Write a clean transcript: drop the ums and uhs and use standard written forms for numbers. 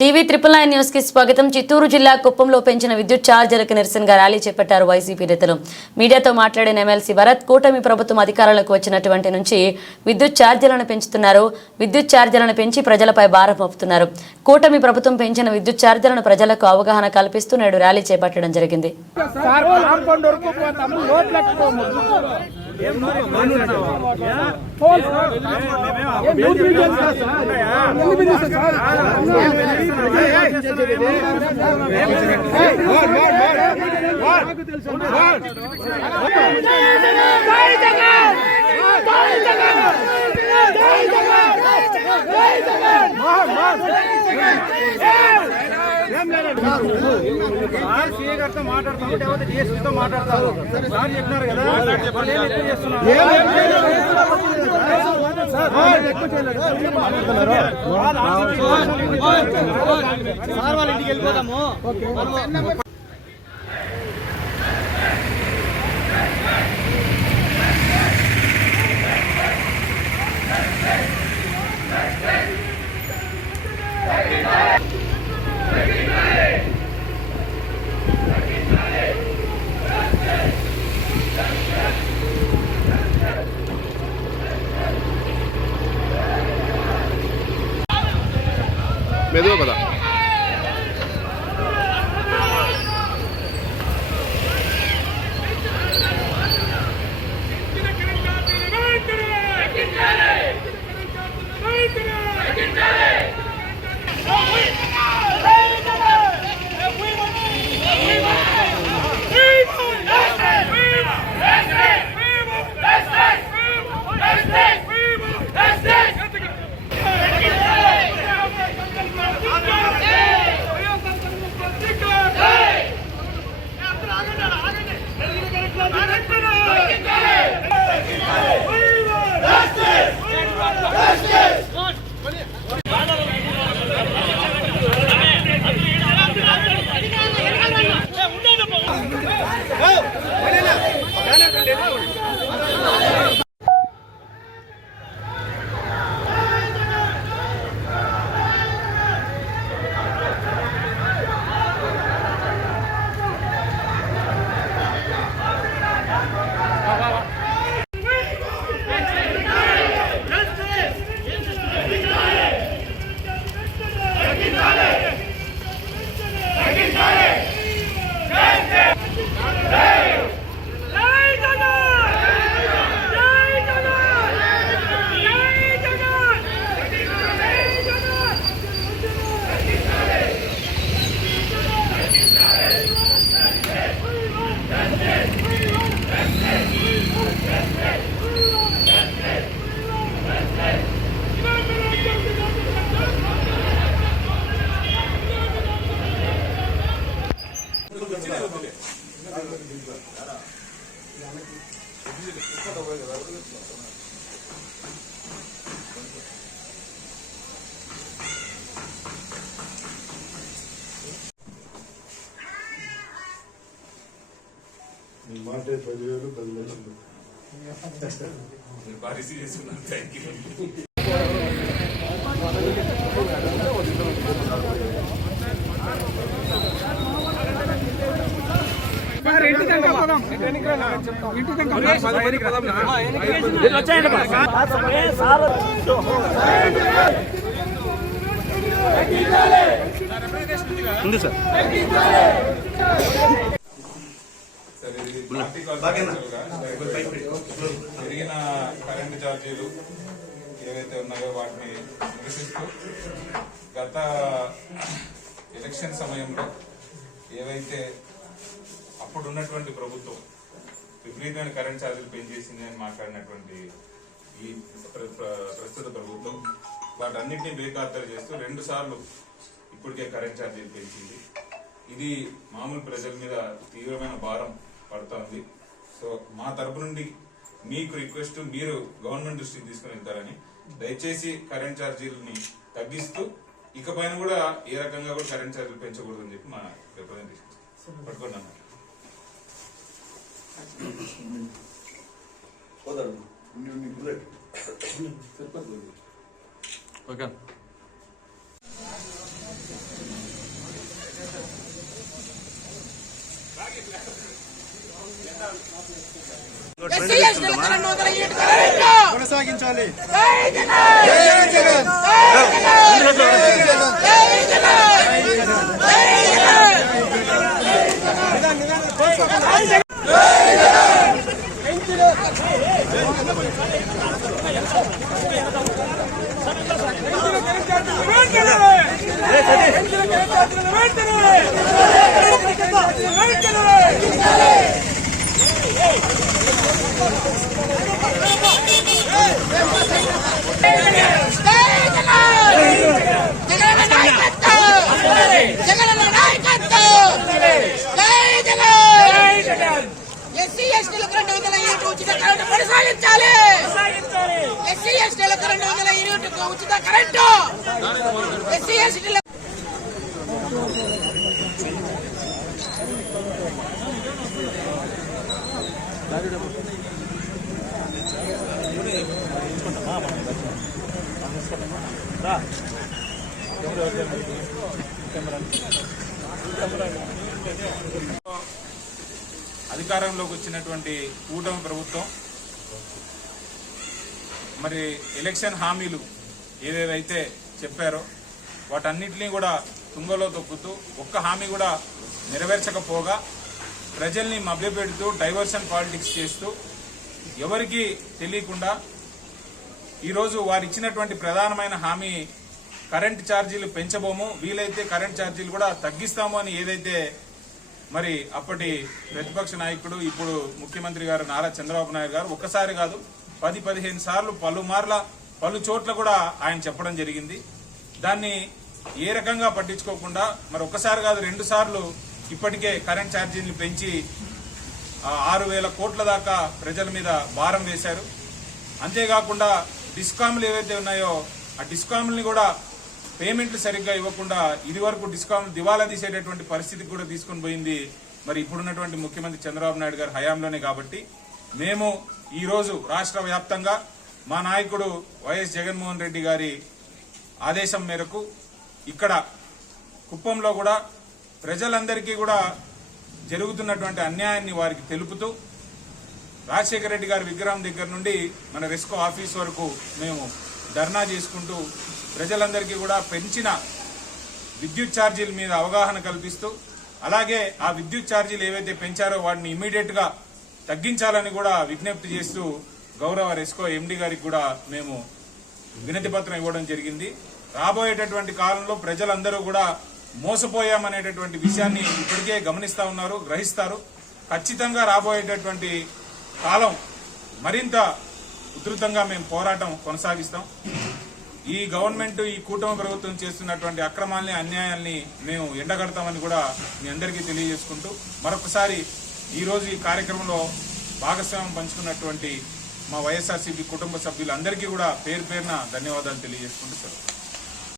TV 999 news కి స్వాగతం. చిత్తూరు జిల్లా కుప్పంలో పెంచిన విద్యుత్ ఛార్జీలకు నిరసనగా ర్యాలీ చేపట్టారు వైసీపీ నేతలు. మీడియాతో మాట్లాడిన ఎమ్మెల్సీ భరత్, కూటమి ప్రభుత్వం అధికారంలోకి వచ్చినటువంటి నుంచి విద్యుత్ ఛార్జీలను పెంచుతున్నారు. విద్యుత్ ఛార్జీలను పెంచి ప్రజలపై భారం మోపుతున్నారు. కూటమి ప్రభుత్వం పెంచిన విద్యుత్ ఛార్జీలను ప్రజలకు అవగాహన కల్పిస్తూ నేడు ర్యాలీ చేపట్టడం జరిగింది. మెదువు కదా మాటే 10,000 10 లక్షలు పాలసీ చేసుకున్నాను. Thank you. ఉంది సార్. పెరిగిన కరెంటు ఛార్జీలు ఏవైతే ఉన్నాయో వాటిని నిరసిస్తూ గత ఎలక్షన్ సమయంలో ఏవైతే అప్పుడున్నటువంటి ప్రభుత్వం విపరీతమైన కరెంట్ ఛార్జీలు పెంచేసింది అని మాట్లాడినటువంటి ఈ ప్రస్తుత ప్రభుత్వం వాటన్నిటిని బేఖాతరు చేస్తూ 2 సార్లు ఇప్పటికే కరెంట్ ఛార్జీలు పెంచింది. ఇది మామూలు ప్రజల మీద తీవ్రమైన భారం పడుతోంది. సో మా తరపు నుండి మీకు రిక్వెస్ట్, మీరు గవర్నమెంట్ దృష్టికి తీసుకుని వెళ్తారని, దయచేసి కరెంట్ ఛార్జీలని తగ్గిస్తూ ఇకపైన కూడా ఏ రకంగా కూడా కరెంట్ ఛార్జీలు పెంచకూడదు అని చెప్పి మా రిప్రజెంటేషన్ పట్టుకున్నాం. ఓకే. కొనసాగించాలి. ఎస్సీ ఎస్టీలకు 200 యూనిట్ ఉచిత కరెంటు కొనసాగించాలి. ఎస్సీ ఎస్టీలకు 200 యూనిట్ ఉచిత కరెంటు. ఎస్సీ ఎస్టీలకు అధికారంలోకి వచ్చినటువంటి కూటమి ప్రభుత్వం మరి ఎలక్షన్ హామీలు ఏవేవైతే చెప్పారో వాటన్నిటినీ కూడా తుంగలో తొక్కుతూ ఒక్క హామీ కూడా నెరవేర్చకపోగా ప్రజల్ని మభ్యపెడుతూ డైవర్షన్ పాలిటిక్స్ చేస్తూ ఎవరికీ తెలియకుండా ఈరోజు వారు ఇచ్చినటువంటి ప్రధానమైన హామీ కరెంట్ ఛార్జీలు పెంచబోము, వీలైతే కరెంట్ ఛార్జీలు కూడా తగ్గిస్తాము అని ఏదైతే మరి అప్పటి ప్రతిపక్ష నాయకుడు ఇప్పుడు ముఖ్యమంత్రి గారు నారా చంద్రబాబు నాయుడు గారు ఒక్కసారి కాదు 10-15 సార్లు పలు చోట్ల కూడా ఆయన చెప్పడం జరిగింది. దాన్ని ఏ రకంగా పట్టించుకోకుండా మరి ఒక్కసారి కాదు 2 సార్లు ఇప్పటికే కరెంట్ ఛార్జీలు పెంచి 6,000 కోట్ల దాకా ప్రజల మీద భారం వేశారు. అంతేకాకుండా డిస్కామ్లు ఏవైతే ఉన్నాయో ఆ డిస్కామ్లని కూడా పేమెంట్లు సరిగ్గా ఇవ్వకుండా ఇది వరకు డిస్కామ్ దివాలా తీసేటటువంటి పరిస్థితికి కూడా తీసుకుని పోయింది మరి ఇప్పుడున్నటువంటి ముఖ్యమంత్రి చంద్రబాబు నాయుడు గారి హయాంలోనే. కాబట్టి మేము ఈ రోజు రాష్ట్ర వ్యాప్తంగా మా నాయకుడు వైఎస్ జగన్మోహన్ రెడ్డి గారి ఆదేశం మేరకు ఇక్కడ కుప్పంలో కూడా ప్రజలందరికీ కూడా జరుగుతున్నటువంటి అన్యాయాన్ని వారికి తెలుపుతూ రాజశేఖర రెడ్డి గారి విగ్రహం దగ్గర నుండి మన రెస్కో ఆఫీస్ వరకు మేము ధర్నా చేసుకుంటూ ప్రజలందరికీ కూడా పెంచిన విద్యుత్ ఛార్జీల మీద అవగాహన కల్పిస్తూ అలాగే ఆ విద్యుత్ ఛార్జీలు ఏవైతే పెంచారో వాటిని ఇమ్మీడియట్ గా తగ్గించాలని కూడా విజ్ఞప్తి చేస్తూ గౌరవ రెస్కో ఎండీ గారికి కూడా మేము వినతి పత్రం ఇవ్వడం జరిగింది. రాబోయేటటువంటి కాలంలో ప్రజలందరూ కూడా మోసపోయామనేటటువంటి విషయాన్ని ఇప్పటికే గమనిస్తా ఉన్నారు, గ్రహిస్తారు. ఖచ్చితంగా రాబోయేటటువంటి కాలం మరింత ఉధృతంగా మేము పోరాటం కొనసాగిస్తాం. ఈ గవర్నమెంట్ ఈ కూటమి ప్రభుత్వం చేస్తున్నటువంటి అక్రమాల్ని అన్యాయాల్ని మేము ఎండగడతామని కూడా మీ అందరికీ తెలియజేసుకుంటూ మరొకసారి ఈ రోజు ఈ కార్యక్రమంలో భాగస్వామ్యం పంచుకున్నటువంటి మా వైఎస్ఆర్సీపీ కుటుంబ సభ్యులందరికీ కూడా పేరు పేరున ధన్యవాదాలు తెలియజేసుకుంటూ సార్.